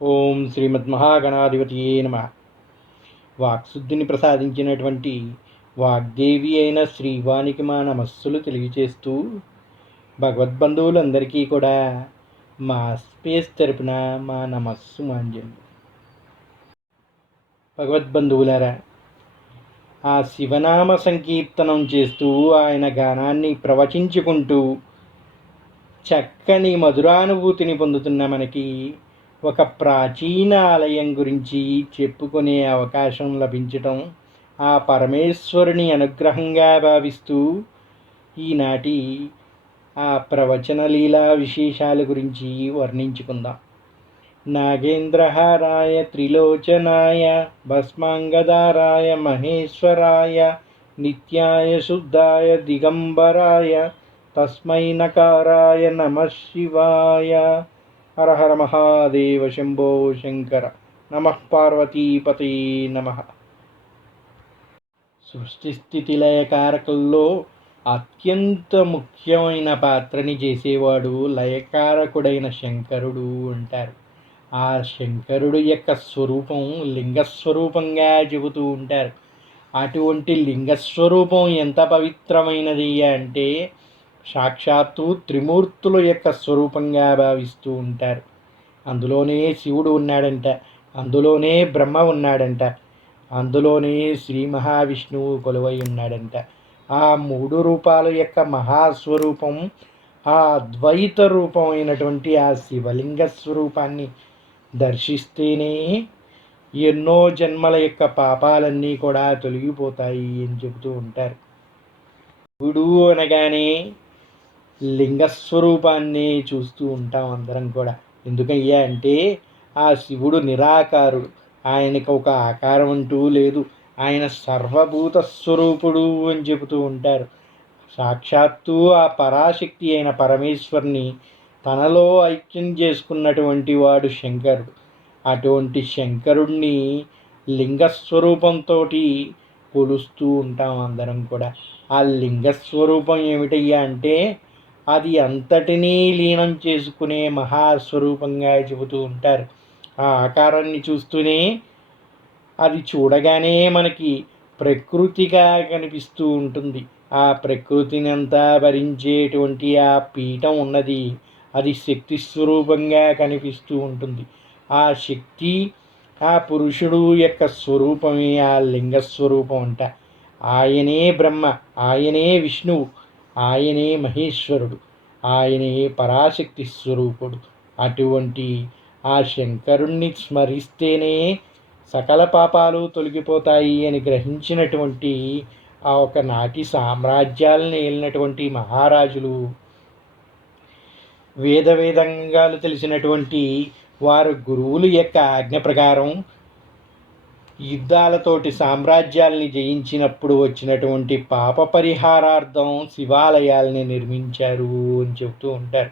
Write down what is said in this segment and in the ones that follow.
ఓం శ్రీమద్మహాగణాధిపతియే నమ. వాక్శుద్ధిని ప్రసాదించినటువంటి వాగ్దేవి అయిన శ్రీవానికి మా నమస్సులు తెలియచేస్తూ, భగవద్బంధువులందరికీ కూడా మా స్పేస్ తరపున మా నమస్సు మాంజలు. భగవద్బంధువులారా, ఆ శివనామ సంకీర్తనం చేస్తూ ఆయన గానాన్ని ప్రవచించుకుంటూ చక్కని మధురానుభూతిని పొందుతున్న మనకి ఒక ప్రాచీన ఆలయం గురించి చెప్పుకునే అవకాశం లభించటం ఆ పరమేశ్వరుని అనుగ్రహంగా భావిస్తూ ఈనాటి ఆ ప్రవచన లీలా విశేషాల గురించి వర్ణించుకుందాం. నాగేంద్రహారాయ త్రిలోచనాయ భస్మాంగదారాయ మహేశ్వరాయ నిత్యాయ శుద్ధాయ దిగంబరాయ తస్మై నకారాయ నమః శివాయ. హర హర మహాదేవ శంభో శంకర. నమః పార్వతీపతే నమః. సృష్టి స్థితి లయకారకుల్లో అత్యంత ముఖ్యమైన పాత్రని చేసేవాడు లయకారకుడైన శంకరుడు అంటారు. ఆ శంకరుడు యొక్క స్వరూపం లింగస్వరూపంగా చెబుతూ ఉంటారు. అటువంటి లింగస్వరూపం ఎంత పవిత్రమైనది అంటే సాక్షాత్తు త్రిమూర్తుల యొక్క స్వరూపంగా భావిస్తూ ఉంటారు. అందులోనే శివుడు ఉన్నాడంట, అందులోనే బ్రహ్మ ఉన్నాడంట, అందులోనే శ్రీ మహావిష్ణువు కొలువై ఉన్నాడంట. ఆ మూడు రూపాల యొక్క మహాస్వరూపం, ఆ అద్వైత రూపమైనటువంటి ఆ శివలింగ స్వరూపాన్ని దర్శిస్తేనే ఎన్నో జన్మల యొక్క పాపాలన్నీ కూడా తొలగిపోతాయి అని చెబుతూ ఉంటారు. శివుడు అనగానే లింగస్వరూపాన్ని చూస్తూ ఉంటాం అందరం కూడా. ఎందుకయ్యా అంటే ఆ శివుడు నిరాకారుడు, ఆయనకు ఒక ఆకారం అంటూ లేదు. ఆయన సర్వభూత స్వరూపుడు అని చెబుతూ ఉంటారు. సాక్షాత్తు ఆ పరాశక్తి అయిన పరమేశ్వరుని తనలో ఐక్యం చేసుకున్నటువంటి వాడు శంకరుడు. అటువంటి శంకరుణ్ణి లింగస్వరూపంతో కొలుస్తూ ఉంటాం అందరం కూడా. ఆ లింగస్వరూపం ఏమిటయ్యా అంటే అది అంతటినీ లీనం చేసుకునే మహాస్వరూపంగా చెబుతూ ఉంటారు. ఆ ఆకారాన్ని చూస్తూనే అది చూడగానే మనకి ప్రకృతిగా కనిపిస్తూ ఉంటుంది. ఆ ప్రకృతిని అంతా భరించేటువంటి ఆ పీఠం ఉన్నది, అది శక్తి స్వరూపంగా కనిపిస్తూ ఉంటుంది. ఆ శక్తి ఆ పురుషుడు యొక్క స్వరూపమే ఆ లింగస్వరూపం అంట. ఆయనే బ్రహ్మ, ఆయనే విష్ణువు, ఆయనే మహేశ్వరుడు, ఆయనే పరాశక్తి స్వరూపుడు. అటువంటి ఆ శంకరుణ్ణి స్మరిస్తేనే సకల పాపాలు తొలగిపోతాయి అని గ్రహించినటువంటి ఆ ఒకనాటి సామ్రాజ్యాలను ఏలినటువంటి మహారాజులు, వేదంగాలు తెలిసినటువంటి వారు గురువుల యొక్క ఆజ్ఞ ప్రకారం యుద్ధాలతోటి సామ్రాజ్యాల్ని జయించినప్పుడు వచ్చినటువంటి పాప పరిహారార్థం శివాలయాల్ని నిర్మించారు అని చెబుతూ ఉంటారు.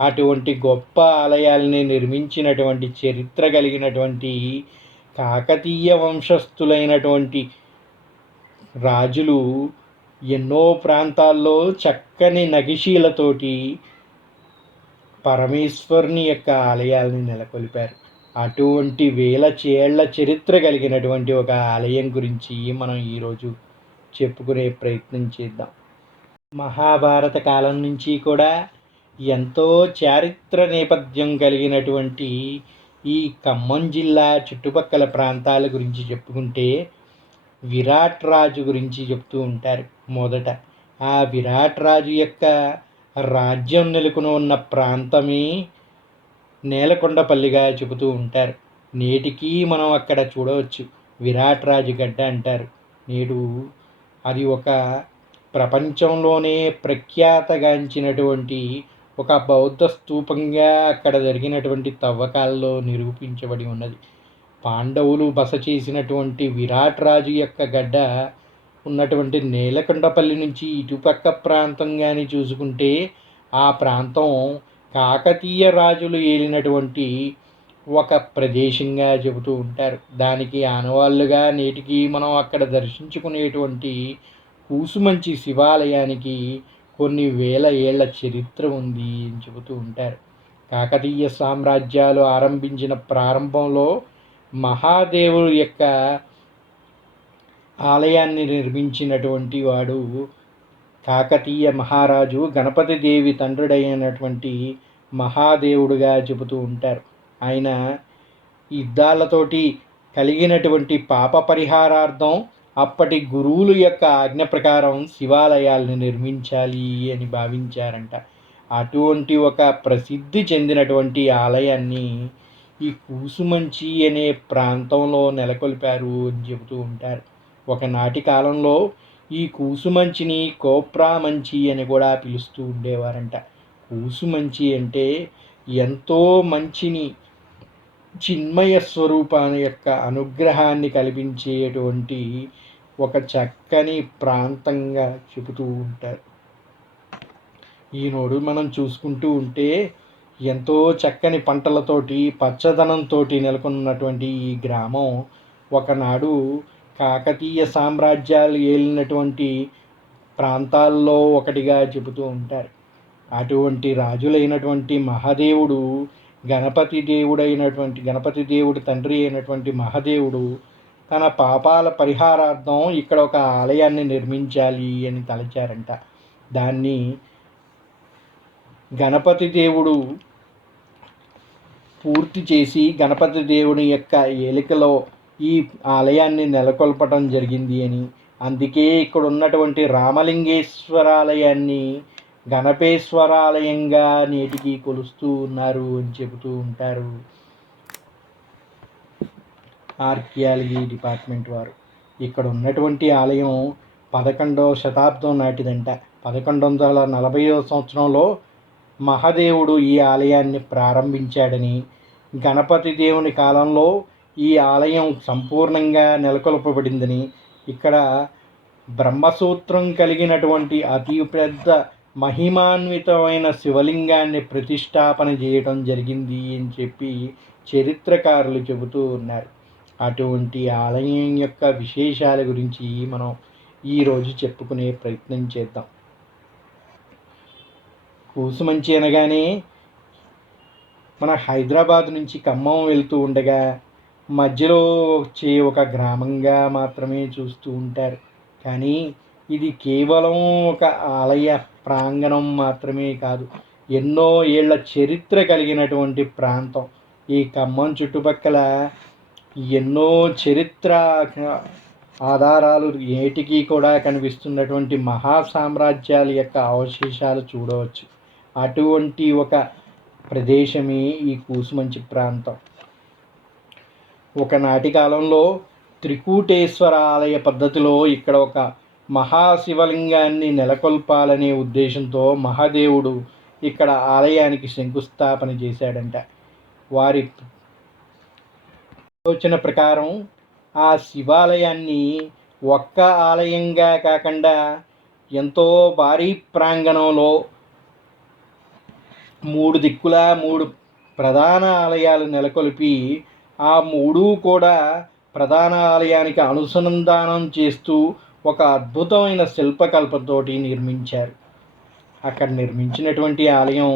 అటువంటి గొప్ప ఆలయాల్ని నిర్మించినటువంటి చరిత్ర కలిగినటువంటి కాకతీయ వంశస్థులైనటువంటి రాజులు ఎన్నో ప్రాంతాల్లో చక్కని నగిశీలతోటి పరమేశ్వరుని యొక్క ఆలయాల్ని నెలకొల్పారు. అటువంటి వేల చేళ్ల చరిత్ర కలిగినటువంటి ఒక ఆలయం గురించి మనం ఈరోజు చెప్పుకునే ప్రయత్నం చేద్దాం. మహాభారత కాలం నుంచి కూడా ఎంతో చారిత్ర నేపథ్యం కలిగినటువంటి ఈ ఖమ్మం జిల్లా చుట్టుపక్కల ప్రాంతాల గురించి చెప్పుకుంటే విరాట్ రాజు గురించి చెప్తూ ఉంటారు. మొదట ఆ విరాట్ రాజు యొక్క రాజ్యం నెలకొని ఉన్న ప్రాంతమే నేలకొండపల్లిగా చెబుతూ ఉంటారు. నేటికి మనం అక్కడ చూడవచ్చు, విరాట్ రాజు గడ్డ అంటారు. నేడు అది ఒక ప్రపంచంలోనే ప్రఖ్యాతగాంచినటువంటి ఒక బౌద్ధ స్తూపంగా అక్కడ జరిగినటువంటి తవ్వకాల్లో నిరూపించబడి ఉన్నది. పాండవులు బస చేసినటువంటి విరాట్ రాజు యొక్క గడ్డ ఉన్నటువంటి నేలకొండపల్లి నుంచి ఇటుపక్క ప్రాంతం కానీ చూసుకుంటే ఆ ప్రాంతం కాకతీయ రాజులు ఏలినటువంటి ఒక ప్రదేశంగా చెబుతూ ఉంటారు. దానికి ఆనవాళ్ళుగా నేటికి మనం అక్కడ దర్శించుకునేటువంటి కూసుమంచి శివాలయానికి కొన్ని వేల ఏళ్ల చరిత్ర ఉంది అని చెబుతూ ఉంటారు. కాకతీయ సామ్రాజ్యాలు ఆరంభించిన ప్రారంభంలో మహాదేవుడు యొక్క ఆలయాన్ని నిర్మించినటువంటి వాడు కాకతీయ మహారాజు గణపతి దేవి తండ్రుడైనటువంటి మహాదేవుడుగా చెబుతూ ఉంటారు. ఆయన యుద్ధాలతోటి కలిగినటువంటి పాప పరిహారార్థం అప్పటి గురువుల యొక్క ఆజ్ఞ ప్రకారం శివాలయాలను నిర్మించాలి అని భావించారంట. అటువంటి ఒక ప్రసిద్ధి చెందినటువంటి ఆలయాన్ని ఈ కూసుమంచి అనే ప్రాంతంలో నెలకొల్పారు అని చెబుతూ ఉంటారు. ఒకనాటి కాలంలో ఈ కూసుమంచిని కోప్రామంచి అని కూడా పిలుస్తూ ఉండేవారంట. కూసుమంచి అంటే ఎంతో మంచిని చిన్మయ స్వరూపాన్ని యొక్క అనుగ్రహాన్ని కల్పించేటువంటి ఒక చక్కని ప్రాంతంగా చెబుతూ ఉంటారు. ఈనాడు మనం చూసుకుంటూ ఉంటే ఎంతో చక్కని పంటలతోటి పచ్చదనంతో నెలకొన్నటువంటి ఈ గ్రామం ఒకనాడు కాకతీయ సామ్రాజ్యాలు ఏలినటువంటి ప్రాంతాల్లో ఒకటిగా చెబుతూ ఉంటారు. అటువంటి రాజులైనటువంటి మహాదేవుడు గణపతి దేవుడి తండ్రి అయినటువంటి మహాదేవుడు తన పాపాల పరిహారార్థం ఇక్కడ ఒక ఆలయాన్ని నిర్మించాలి అని తలచారంట. దాన్ని గణపతి దేవుడు పూర్తి చేసి గణపతి దేవుని యొక్క ఏలికలో ఈ ఆలయాన్ని నెలకొల్పటం జరిగింది అని, అందుకే ఇక్కడ ఉన్నటువంటి రామలింగేశ్వరాలయాన్ని గణపేశ్వరాలయంగా నేటికి కొలుస్తూ ఉన్నారు అని చెబుతూ ఉంటారు ఆర్కియాలజీ డిపార్ట్మెంట్ వారు. ఇక్కడ ఉన్నటువంటి ఆలయం 11వ శతాబ్దం నాటిదంట. 1140వ సంవత్సరంలో మహాదేవుడు ఈ ఆలయాన్ని ప్రారంభించాడని, గణపతి దేవుని కాలంలో ఈ ఆలయం సంపూర్ణంగా నెలకొల్పబడిందని, ఇక్కడ బ్రహ్మసూత్రం కలిగినటువంటి అతి పెద్ద మహిమాన్వితమైన శివలింగాన్ని ప్రతిష్టాపన చేయడం జరిగింది అని చెప్పి చరిత్రకారులు చెబుతూ ఉన్నారు. అటువంటి ఆలయం యొక్క విశేషాల గురించి మనం ఈరోజు చెప్పుకునే ప్రయత్నం చేద్దాం. కూసుమంచి అనగానే మన హైదరాబాద్ నుంచి ఖమ్మం వెళ్తూ ఉండగా మధ్యలో వచ్చే ఒక గ్రామంగా మాత్రమే చూస్తూ ఉంటారు. కానీ ఇది కేవలం ఒక ఆలయ ప్రాంగణం మాత్రమే కాదు, ఎన్నో ఏళ్ల చరిత్ర కలిగినటువంటి ప్రాంతం. ఈ ఖమ్మం చుట్టుపక్కల ఎన్నో చరిత్ర ఆధారాలు నేటికి కూడా కనిపిస్తున్నటువంటి మహా సామ్రాజ్యాల యొక్క అవశేషాలు చూడవచ్చు. అటువంటి ఒక ప్రదేశమే ఈ కూసుమంచి ప్రాంతం. ఒకనాటి కాలంలో త్రికూటేశ్వర ఆలయ పద్ధతిలో ఇక్కడ ఒక మహాశివలింగాన్ని నెలకొల్పాలనే ఉద్దేశంతో మహాదేవుడు ఇక్కడ ఆలయానికి శంకుస్థాపన చేశాడంట. వారి ఆలోచన ప్రకారం ఆ శివాలయాన్ని ఒక్క ఆలయంగా కాకుండా ఎంతో భారీ ప్రాంగణంలో 3 దిక్కులా 3 ప్రధాన ఆలయాలు నెలకొల్పి ఆ 3 కూడా ప్రధాన ఆలయానికి అనుసంధానం చేస్తూ ఒక అద్భుతమైన శిల్పకల్పంతో నిర్మించారు. అక్కడ నిర్మించినటువంటి ఆలయం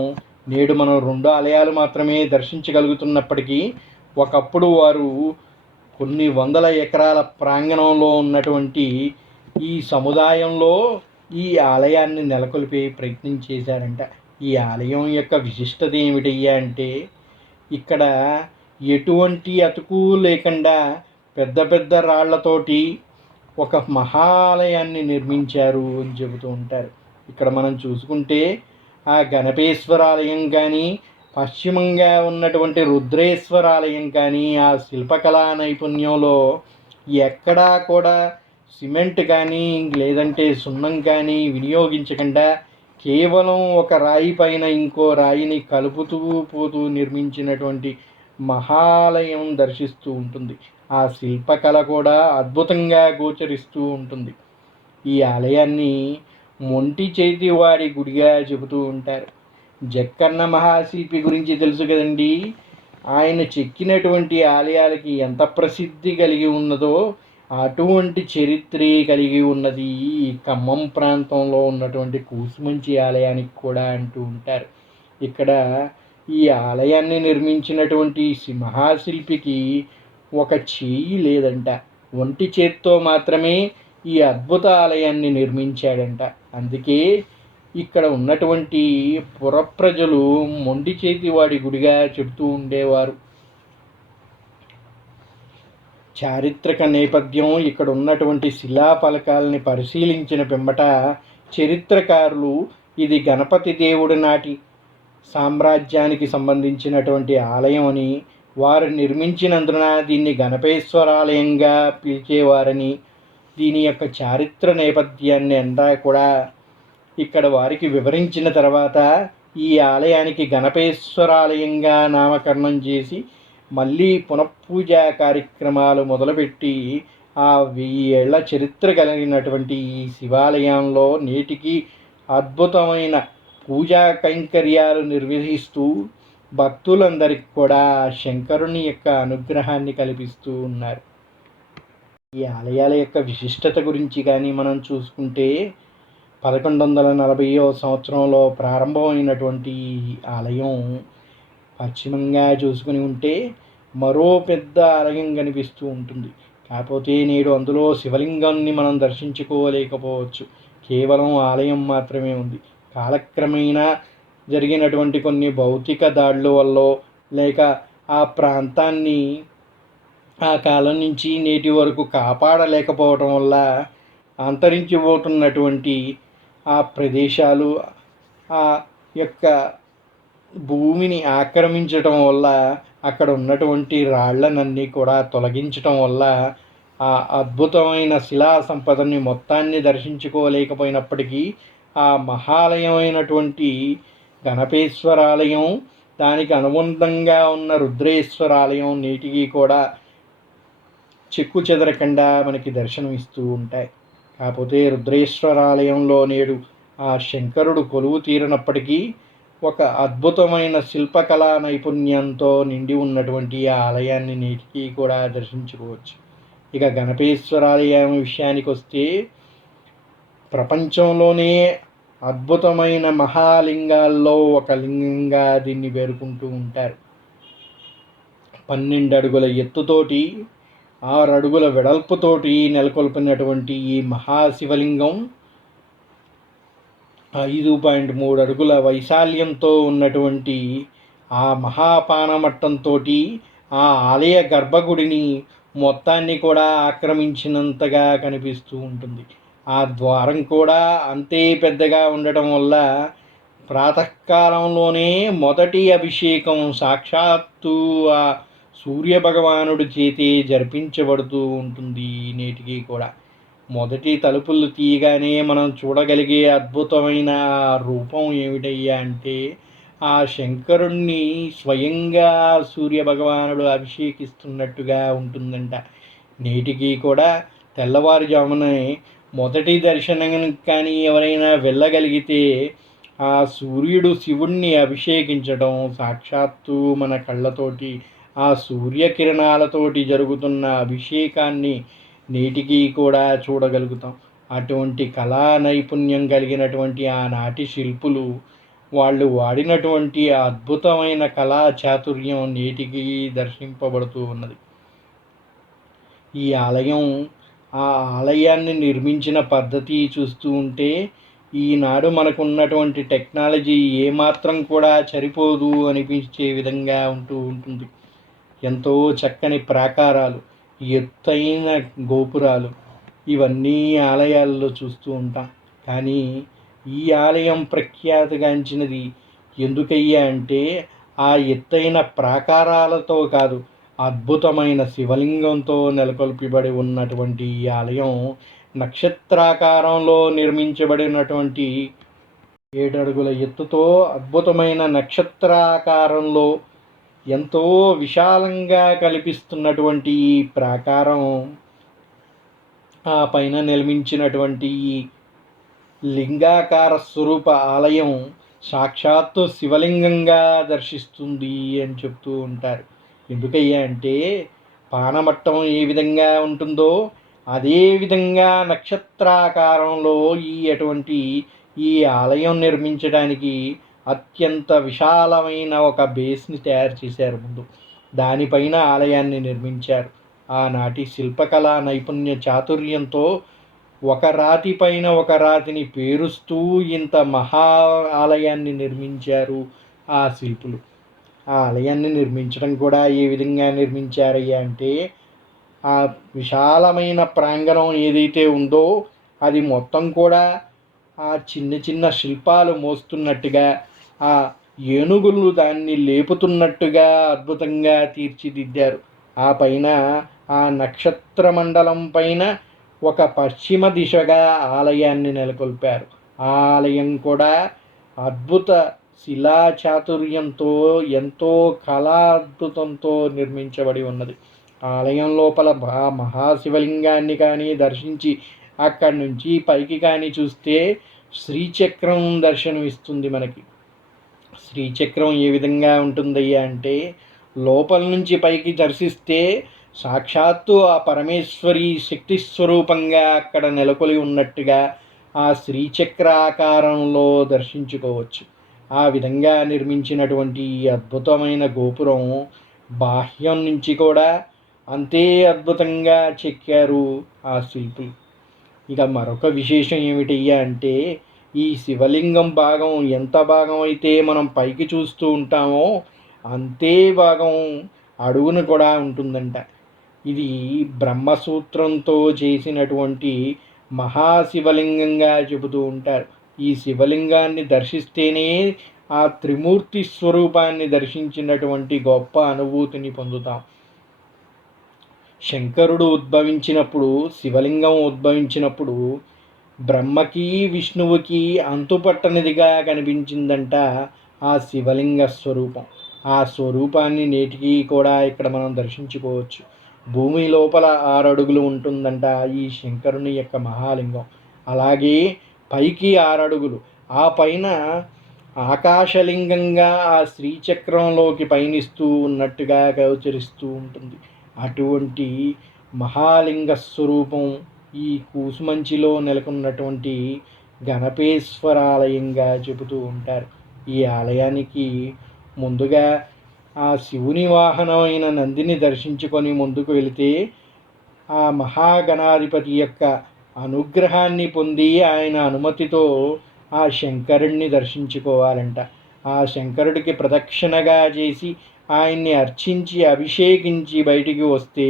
నేడు మనం 2 ఆలయాలు మాత్రమే దర్శించగలుగుతున్నప్పటికీ ఒకప్పుడు వారు కొన్ని వందల ఎకరాల ప్రాంగణంలో ఉన్నటువంటి ఈ సముదాయంలో ఈ ఆలయాన్ని నెలకొల్పే ప్రయత్నం చేశారంట. ఈ ఆలయం యొక్క విశిష్టత ఏమిటయ్యా అంటే ఇక్కడ ఎటువంటి అతుకు లేకుండా పెద్ద పెద్ద రాళ్లతోటి ఒక మహాలయాన్ని నిర్మించారు అని చెబుతూ ఉంటారు. ఇక్కడ మనం చూసుకుంటే ఆ గణపేశ్వరాలయం కానీ, పశ్చిమంగా ఉన్నటువంటి రుద్రేశ్వరాలయం కానీ ఆ శిల్పకళా నైపుణ్యంలో ఎక్కడా కూడా సిమెంట్ కానీ లేదంటే సున్నం కానీ వినియోగించకుండా కేవలం ఒక రాయి పైన ఇంకో రాయిని కలుపుతూ పోతూ నిర్మించినటువంటి మహాలయం దర్శిస్తూ ఉంటుంది. ఆ శిల్పకళ కూడా అద్భుతంగా గోచరిస్తూ ఉంటుంది. ఈ ఆలయాన్ని మొంటి చేతి వారి గుడిగా చెబుతూ ఉంటారు. జక్కన్న మహాశిల్పి గురించి తెలుసు కదండి. ఆయన చెక్కినటువంటి ఆలయాలకి ఎంత ప్రసిద్ధి కలిగి ఉన్నదో అటువంటి చరిత్రే కలిగి ఉన్నది ఈ ఖమ్మం ప్రాంతంలో ఉన్నటువంటి కూసుమంచి ఆలయానికి కూడా అంటూ ఉంటారు. ఇక్కడ ఈ ఆలయాన్ని నిర్మించినటువంటి మహాశిల్పికి ఒక చేయి లేదంట. ఒంటి చేత్తో మాత్రమే ఈ అద్భుత ఆలయాన్ని నిర్మించాడంట. అందుకే ఇక్కడ ఉన్నటువంటి పురప్రజలు మొండి చేతివాడి గుడిగా చెబుతూ ఉండేవారు. చారిత్రక నేపథ్యం ఇక్కడ ఉన్నటువంటి శిలాఫలకాలని పరిశీలించిన పిమ్మట చరిత్రకారులు ఇది గణపతి దేవుడి నాటి సామ్రాజ్యానికి సంబంధించినటువంటి ఆలయం అని, వారు నిర్మించినందున దీన్ని గణపేశ్వరాలయంగా పిలిచేవారని, దీని యొక్క చారిత్ర నేపథ్యాన్ని అంతా కూడా ఇక్కడ వారికి వివరించిన తర్వాత ఈ ఆలయానికి గణపేశ్వరాలయంగా నామకరణం చేసి మళ్ళీ పునఃపూజా కార్యక్రమాలు మొదలుపెట్టి ఆ 1000 ఏళ్ల చరిత్ర కలిగినటువంటి ఈ శివాలయంలో నేటికి అద్భుతమైన పూజా కైంకర్యాలు నిర్వహిస్తూ భక్తులందరికీ కూడా శంకరుని యొక్క అనుగ్రహాన్ని కల్పిస్తూ ఉన్నారు. ఈ ఆలయాల యొక్క విశిష్టత గురించి కానీ మనం చూసుకుంటే 1140వ సంవత్సరంలో ప్రారంభమైనటువంటి ఈ ఆలయం పశ్చిమంగా చూసుకుని ఉంటే మరో పెద్ద ఆలయం కనిపిస్తూ ఉంటుంది. కాకపోతే నేడు అందులో శివలింగాన్ని మనం దర్శించుకోలేకపోవచ్చు. కేవలం ఆలయం మాత్రమే ఉంది. కాలక్రమేణా జరిగినటువంటి కొన్ని భౌతిక దాడుల వల్ల, లేక ఆ ప్రాంతాన్ని ఆ కాలం నుంచి నేటి వరకు కాపాడలేకపోవటం వల్ల అంతరించిపోతున్నటువంటి ఆ ప్రదేశాలు, ఆ యొక్క భూమిని ఆక్రమించటం వల్ల, అక్కడ ఉన్నటువంటి రాళ్లనన్నీ కూడా తొలగించటం వల్ల ఆ అద్భుతమైన శిలా సంపదని మొత్తాన్ని దర్శించుకోలేకపోయినప్పటికీ ఆ మహాలయమైనటువంటి గణపేశ్వరాలయం, దానికి అనుబంధంగా ఉన్న రుద్రేశ్వరాలయం నేటికి కూడా చెక్కు చెదరకుండా మనకి దర్శనమిస్తూ ఉంటాయి. కాకపోతే రుద్రేశ్వరాలయంలో నేడు ఆ శంకరుడు కొలువు తీరినప్పటికీ ఒక అద్భుతమైన శిల్పకళా నైపుణ్యంతో నిండి ఉన్నటువంటి ఆ ఆలయాన్ని నేటికి కూడా దర్శించుకోవచ్చు. ఇక గణపేశ్వరాలయం విషయానికి వస్తే ప్రపంచంలోనే అద్భుతమైన మహాలింగాల్లో ఒక లింగంగా దీన్ని పేర్కొంటూ ఉంటారు. 12 అడుగుల ఎత్తుతోటి 6 అడుగుల వెడల్పుతోటి నెలకొల్పినటువంటి ఈ మహాశివలింగం 5.3 అడుగుల వైశాల్యంతో ఉన్నటువంటి ఆ మహాపానమట్టంతో ఆ ఆలయ గర్భగుడిని మొత్తాన్ని కూడా ఆక్రమించినంతగా కనిపిస్తూ ఉంటుంది. ఆ ద్వారం కూడా అంతే పెద్దగా ఉండటం వల్ల ప్రాతకాలంలోనే మొదటి అభిషేకం సాక్షాత్తు ఆ సూర్యభగవానుడి చేతి జరిపించబడుతూ ఉంటుంది. నేటికి కూడా మొదటి తలుపులు తీయగానే మనం చూడగలిగే అద్భుతమైన రూపం ఏమిటయ్యా అంటే ఆ శంకరుణ్ణి స్వయంగా సూర్యభగవానుడు అభిషేకిస్తున్నట్టుగా ఉంటుందంట. నేటికి కూడా తెల్లవారుజామునే మొదటి దర్శనానికి కానీ ఎవరైనా వెళ్ళగలిగితే ఆ సూర్యుడు శివుణ్ణి అభిషేకించడం, సాక్షాత్తు మన కళ్ళతోటి ఆ సూర్యకిరణాలతోటి జరుగుతున్న అభిషేకాన్ని నేటికి కూడా చూడగలుగుతాం. అటువంటి కళా నైపుణ్యం కలిగినటువంటి ఆనాటి శిల్పులు వాళ్ళు వాడినటువంటి అద్భుతమైన కళా చాతుర్యం నేటికి దర్శింపబడుతూ ఉన్నది. ఈ ఆలయం, ఆ ఆలయాన్ని నిర్మించిన పద్ధతి చూస్తూ ఉంటే ఈనాడు మనకున్నటువంటి టెక్నాలజీ ఏమాత్రం కూడా సరిపోదు అనిపించే విధంగా ఉంటూ ఉంటుంది. ఎంతో చక్కని ప్రాకారాలు, ఎత్తైన గోపురాలు ఇవన్నీ ఆలయాల్లో చూస్తూ ఉంటాం. కానీ ఈ ఆలయం ప్రఖ్యాతిగాంచినది ఎందుకయ్యా అంటే ఆ ఎత్తైన ప్రాకారాలతో కాదు, అద్భుతమైన శివలింగంతో నెలకొల్పబడి ఉన్నటువంటి ఈ ఆలయం నక్షత్రాకారంలో నిర్మించబడినటువంటి 7 అడుగుల ఎత్తుతో అద్భుతమైన నక్షత్రాకారంలో ఎంతో విశాలంగా కనిపిస్తున్నటువంటి ఈ ప్రాకారం, ఆ పైన నిర్మించినటువంటి ఈ లింగాకార స్వరూప ఆలయం సాక్షాత్తు శివలింగంగా దర్శిస్తుంది అని చెప్తూ ఉంటారు. ఎందుకయ్యా అంటే పానమట్టం ఏ విధంగా ఉంటుందో అదే విధంగా నక్షత్రాకారంలో అటువంటి ఈ ఆలయం నిర్మించడానికి అత్యంత విశాలమైన ఒక బేస్ని తయారు చేశారు ముందు. దానిపైన ఆలయాన్ని నిర్మించారు. ఆనాటి శిల్పకళా నైపుణ్య చాతుర్యంతో ఒక రాతి పైన ఒక రాతిని పేరుస్తూ ఇంత మహా ఆలయాన్ని నిర్మించారు ఆ శిల్పులు. ఆ ఆలయాన్ని నిర్మించడం కూడా ఏ విధంగా నిర్మించారయ్యా అంటే, ఆ విశాలమైన ప్రాంగణం ఏదైతే ఉందో అది మొత్తం కూడా ఆ చిన్న చిన్న శిల్పాలు మోస్తున్నట్టుగా, ఆ ఏనుగులు దాన్ని లేపుతున్నట్టుగా అద్భుతంగా తీర్చిదిద్దారు. ఆ పైన ఆ నక్షత్ర మండలం పైన ఒక పశ్చిమ దిశగా ఆలయాన్ని నెలకొల్పారు. ఆ ఆలయం కూడా అద్భుత శిలా చాతుర్యంతో ఎంతో కళాద్భుతంతో నిర్మించబడి ఉన్నది. ఆలయం లోపల మహాశివలింగాన్ని కానీ దర్శించి అక్కడి నుంచి పైకి కానీ చూస్తే శ్రీచక్రం దర్శనమిస్తుంది మనకి. శ్రీచక్రం ఏ విధంగా ఉంటుందయ్యా అంటే, లోపల నుంచి పైకి దర్శిస్తే సాక్షాత్తు ఆ పరమేశ్వరి శక్తి స్వరూపంగా అక్కడ నెలకొలి ఉన్నట్టుగా ఆ శ్రీచక్రాకారంలో దర్శించుకోవచ్చు. ఆ విధంగా నిర్మించినటువంటి ఈ అద్భుతమైన గోపురం బాహ్యం నుంచి కూడా అంతే అద్భుతంగా చెక్కారు ఆ శిల్పులు. ఇక మరొక విశేషం ఏమిటయ్యా అంటే, ఈ శివలింగం భాగం ఎంత భాగం అయితే మనం పైకి చూస్తూ ఉంటామో అంతే భాగం అడుగున కూడా ఉంటుందంట. ఇది బ్రహ్మసూత్రంతో చేసినటువంటి మహాశివలింగంగా చెబుతూ ఉంటారు. ఈ శివలింగాన్ని దర్శిస్తేనే ఆ త్రిమూర్తి స్వరూపాన్ని దర్శించినటువంటి గొప్ప అనుభూతిని పొందుతాం. శంకరుడు ఉద్భవించినప్పుడు, శివలింగం ఉద్భవించినప్పుడు బ్రహ్మకి విష్ణువుకి అంతుపట్టనిదిగా కనిపించిందంట ఆ శివలింగ స్వరూపం. ఆ స్వరూపాన్ని నేటికి కూడా ఇక్కడ మనం దర్శించుకోవచ్చు. భూమి లోపల 6 అడుగులు ఉంటుందంట ఈ శంకరుని యొక్క మహాలింగం. అలాగే పైకి 6 అడుగులు, ఆ పైన ఆకాశలింగంగా ఆ శ్రీచక్రంలోకి పయనిస్తూ ఉన్నట్టుగా గోచరిస్తూ ఉంటుంది. అటువంటి మహాలింగ స్వరూపం ఈ కూసుమంచిలో నెలకొన్నటువంటి గణపేశ్వరాలయంగా చెబుతూ ఉంటారు. ఈ ఆలయానికి ముందుగా ఆ శివుని వాహనమైన నందిని దర్శించుకొని ముందుకు వెళితే ఆ మహాగణాధిపతి యొక్క అనుగ్రహాన్ని పొంది ఆయన అనుమతితో ఆ శంకరుడిని దర్శించుకోవాలంట. ఆ శంకరుడికి ప్రదక్షిణగా చేసి ఆయన్ని అర్చించి అభిషేకించి బయటికి వస్తే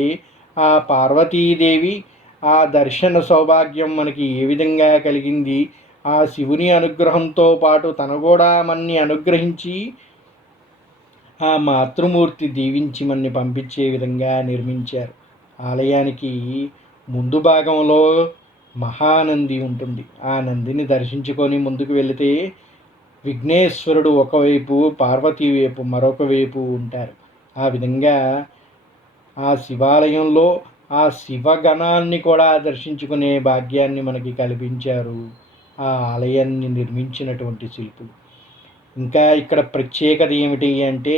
ఆ పార్వతీదేవి ఆ దర్శన సౌభాగ్యం మనకి ఏ విధంగా కలిగింది, ఆ శివుని అనుగ్రహంతో పాటు తను కూడా మన్ని అనుగ్రహించి ఆ మాతృమూర్తి దీవించి మన్ని పంపించే విధంగా నిర్మించారు. ఆలయానికి ముందు భాగంలో మహానంది ఉంటుంది. ఆ నందిని దర్శించుకొని ముందుకు వెళితే విఘ్నేశ్వరుడు ఒకవైపు, పార్వతీ వైపు మరొక వైపు ఉంటారు. ఆ విధంగా ఆ శివాలయంలో ఆ శివగణాన్ని కూడా దర్శించుకునే భాగ్యాన్ని మనకి కల్పించారు ఆ ఆలయాన్ని నిర్మించినటువంటి శిల్పులు. ఇంకా ఇక్కడ ప్రత్యేకత ఏమిటి అంటే,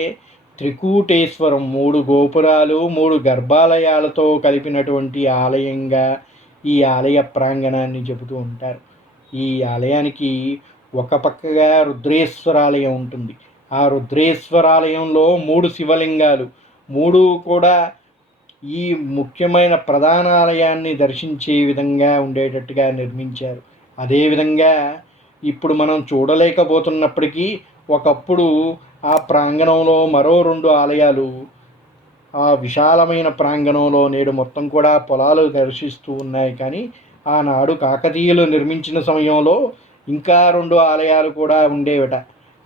త్రికూటేశ్వరం 3 గోపురాలు 3 గర్భాలయాలతో కలిపినటువంటి ఆలయంగా ఈ ఆలయ ప్రాంగణాన్ని చెబుతూ ఉంటారు. ఈ ఆలయానికి ఒక పక్కగా రుద్రేశ్వరాలయం ఉంటుంది. ఆ రుద్రేశ్వరాలయంలో 3 శివలింగాలు, 3 కూడా ఈ ముఖ్యమైన ప్రధాన ఆలయాన్ని దర్శించే విధంగా ఉండేటట్టుగా నిర్మించారు. అదేవిధంగా ఇప్పుడు మనం చూడలేకపోతున్నప్పటికీ ఒకప్పుడు ఆ ప్రాంగణంలో మరో 2 ఆలయాలు ఆ విశాలమైన ప్రాంగణంలో నేడు మొత్తం కూడా పొలాలు దర్శిస్తూ ఉన్నాయి. కానీ ఆనాడు కాకతీయులు నిర్మించిన సమయంలో ఇంకా 2 ఆలయాలు కూడా ఉండేవిట.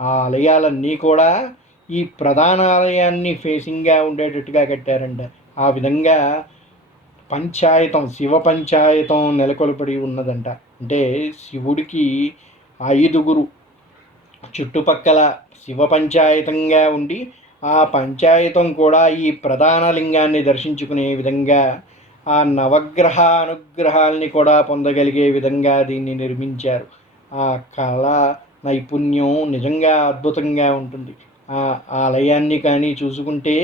ఆ ఆలయాలన్నీ కూడా ఈ ప్రధాన ఆలయాన్ని ఫేసింగ్గా ఉండేటట్టుగా కట్టారంట. ఆ విధంగా పంచాయతం, శివ పంచాయతం నెలకొల్పడి ఉన్నదంట. అంటే శివుడికి 5గురు చుట్టుపక్కల శివ పంచాయతంగా ఉండి ఆ పంచాయతం కూడా ఈ ప్రధాన లింగాన్ని దర్శించుకునే విధంగా ఆ నవగ్రహ అనుగ్రహాల్ని కూడా పొందగలిగే విధంగా దీన్ని నిర్మించారు. ఆ కళ నైపుణ్యం నిజంగా అద్భుతంగా ఉంటుంది. ఆ ఆలయాన్ని కానీ చూసుకుంటే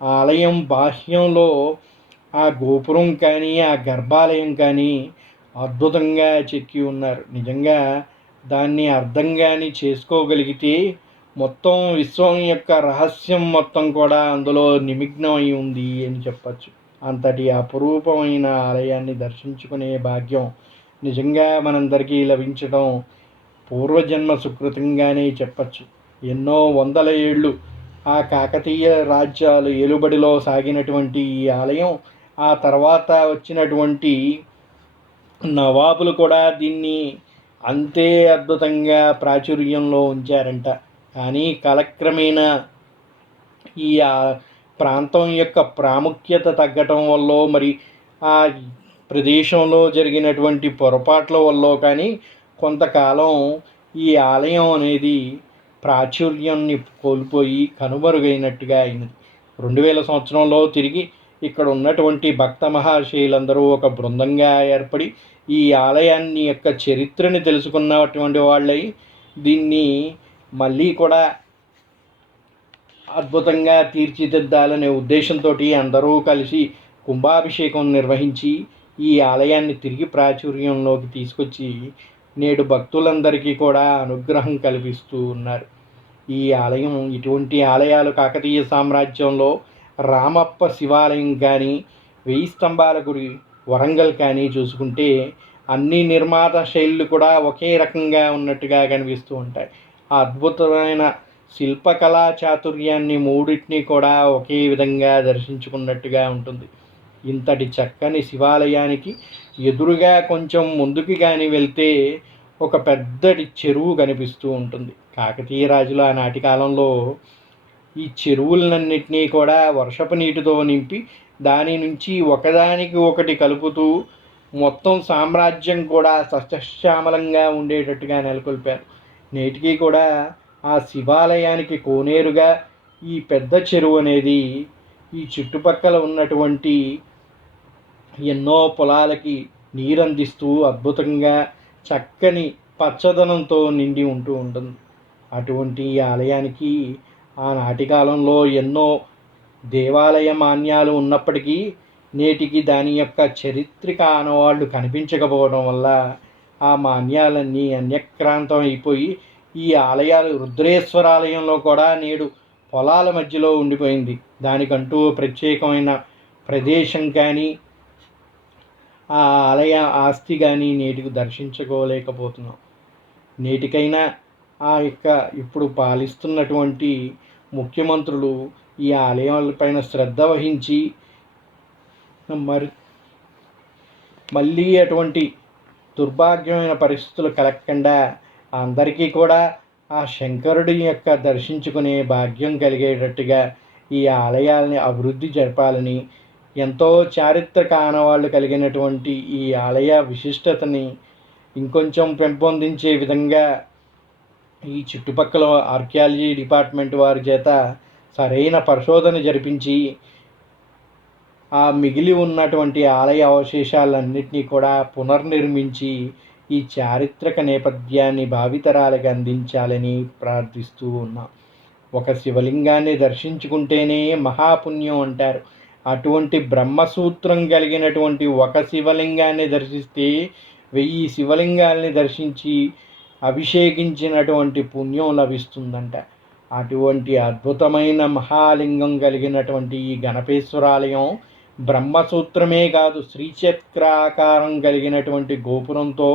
ఆలయం బాహ్యంలో ఆ గోపురం కానీ ఆ గర్భాలయం కానీ అద్భుతంగా చెక్కి ఉన్నారు. నిజంగా దాన్ని అర్థం కానీ చేసుకోగలిగితే మొత్తం విశ్వం యొక్క రహస్యం మొత్తం కూడా అందులో నిమగ్నమై ఉంది అని చెప్పచ్చు. అంతటి అపురూపమైన ఆలయాన్ని దర్శించుకునే భాగ్యం నిజంగా మనందరికీ లభించడం పూర్వజన్మ సుకృతంగానే చెప్పచ్చు. ఎన్నో వందల ఏళ్ళు ఆ కాకతీయ రాజ్యాలు ఏలుబడిలో సాగినటువంటి ఈ ఆలయం ఆ తర్వాత వచ్చినటువంటి నవాబులు కూడా దీన్ని అంతే అద్భుతంగా ప్రాచుర్యంలో ఉంచారంట. కానీ కాలక్రమేణా ఈ ప్రాంతం యొక్క ప్రాముఖ్యత తగ్గటం వల్ల మరి ఆ ప్రదేశంలో జరిగినటువంటి పొరపాట్ల వల్ల కానీ కొంతకాలం ఈ ఆలయం అనేది ప్రాచుర్యాన్ని కోల్పోయి కనుమరుగైనట్టుగా అయినది. 2000 సంవత్సరంలో తిరిగి ఇక్కడ ఉన్నటువంటి భక్త మహాశయులందరూ ఒక బృందంగా ఏర్పడి ఈ ఆలయాన్ని యొక్క చరిత్రని తెలుసుకున్నటువంటి వాళ్ళై దీన్ని మళ్ళీ కూడా అద్భుతంగా తీర్చిదిద్దాలనే ఉద్దేశంతో అందరూ కలిసి కుంభాభిషేకం నిర్వహించి ఈ ఆలయాన్ని తిరిగి ప్రాచుర్యంలోకి తీసుకొచ్చి నేడు భక్తులందరికీ కూడా అనుగ్రహం కల్పిస్తూ ఉన్నారు. ఈ ఆలయం ఇటువంటి ఆలయాలు కాకతీయ సామ్రాజ్యంలో రామప్ప శివాలయం కానీ, 1000 స్తంభాల గుడి వరంగల్ కానీ చూసుకుంటే అన్ని నిర్మాత శైలులు కూడా ఒకే రకంగా ఉన్నట్టుగా కనిపిస్తూ ఉంటాయి. ఆ అద్భుతమైన శిల్పకళా చాతుర్యాన్ని మూడింటిని కూడా ఒకే విధంగా దర్శించుకున్నట్టుగా ఉంటుంది. ఇంతటి చక్కని శివాలయానికి ఎదురుగా కొంచెం ముందుకు కానీ వెళ్తే ఒక పెద్దటి చెరువు కనిపిస్తూ ఉంటుంది. కాకతీయ రాజుల ఆనాటి కాలంలో ఈ చెరువులన్నింటినీ కూడా వర్షపు నీటితో నింపి దాని నుంచి ఒకదానికి ఒకటి కలుపుతూ మొత్తం సామ్రాజ్యం కూడా సస్యశ్యామలంగా ఉండేటట్టుగా నెలకొల్పారు. నేటికి కూడా ఆ శివాలయానికి కోనేరుగా ఈ పెద్ద చెరువు అనేది ఈ చుట్టుపక్కల ఉన్నటువంటి ఎన్నో పొలాలకి నీరందిస్తూ అద్భుతంగా చక్కని పచ్చదనంతో నిండి ఉంటూ ఉంటుంది. అటువంటి ఆలయానికి ఆనాటి కాలంలో ఎన్నో దేవాలయ మాన్యాలు ఉన్నప్పటికీ నేటికి దాని యొక్క చరిత్రక ఆనవాళ్ళు కనిపించకపోవడం వల్ల ఆ మాన్యాలన్నీ అన్యక్రాంతం అయిపోయి ఈ ఆలయాలు రుద్రేశ్వరాలయంలో కూడా నేడు పొలాల మధ్యలో ఉండిపోయింది. దానికంటూ ప్రత్యేకమైన ప్రదేశం కానీ ఆ ఆలయ ఆస్తి కానీ నేటికి దర్శించుకోలేకపోతున్నాం. నేటికైనా ఆ యొక్క ఇప్పుడు పాలిస్తున్నటువంటి ముఖ్యమంత్రులు ఈ ఆలయాలపైన శ్రద్ధ వహించి మళ్ళీ అటువంటి దుర్భాగ్యమైన పరిస్థితులు కలగకుండా అందరికీ కూడా ఆ శంకరుడి యొక్క దర్శించుకునే భాగ్యం కలిగేటట్టుగా ఈ ఆలయాల్ని అభివృద్ధి జరపాలని, ఎంతో చారిత్రక ఆనవాళ్ళు కలిగినటువంటి ఈ ఆలయ విశిష్టతని ఇంకొంచెం పెంపొందించే విధంగా ఈ చుట్టుపక్కల ఆర్కియాలజీ డిపార్ట్మెంట్ వారి చేత సరైన పరిశోధన జరిపించి ఆ మిగిలి ఉన్నటువంటి ఆలయ అవశేషాలన్నింటినీ కూడా పునర్నిర్మించి ఈ చారిత్రక నేపథ్యాన్ని భావితరాలకు అందించాలని ప్రార్థిస్తూ ఉన్నాం. ఒక శివలింగాన్ని దర్శించుకుంటేనే మహాపుణ్యం అంటారు. అటువంటి బ్రహ్మసూత్రం కలిగినటువంటి ఒక శివలింగాన్ని దర్శిస్తే 1000 శివలింగాల్ని దర్శించి అభిషేకించినటువంటి పుణ్యం లభిస్తుందంట. అటువంటి అద్భుతమైన మహాలింగం కలిగినటువంటి ఈ గణపేశ్వరాలయం బ్రహ్మసూత్రమే కాదు, శ్రీచక్రాకారం కలిగినటువంటి గోపురంతో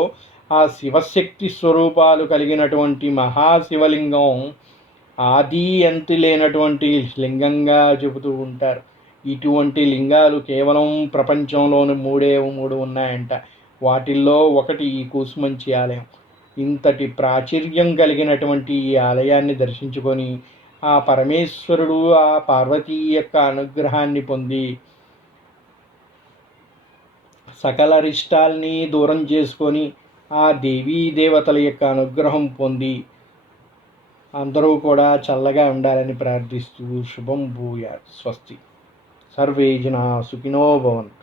ఆ శివశక్తి స్వరూపాలు కలిగినటువంటి మహాశివలింగం ఆది అంతి లేనటువంటి లింగంగా చెబుతూ ఉంటారు. ఇటువంటి లింగాలు కేవలం ప్రపంచంలోని 3 ఉన్నాయంట. వాటిల్లో ఒకటి ఈ కూసుమంచి ఆలయం. ఇంతటి ప్రాచుర్యం కలిగినటువంటి ఈ ఆలయాన్ని దర్శించుకొని ఆ పరమేశ్వరుడు ఆ పార్వతీ యొక్క అనుగ్రహాన్ని పొంది సకల అరిష్టాల్ని దూరం చేసుకొని ఆ దేవీ దేవతల యొక్క అనుగ్రహం పొంది అందరూ కూడా చల్లగా ఉండాలని ప్రార్థిస్తూ శుభం భూయాత్. స్వస్తి. సర్వే జనా సుఖినో భవంతు.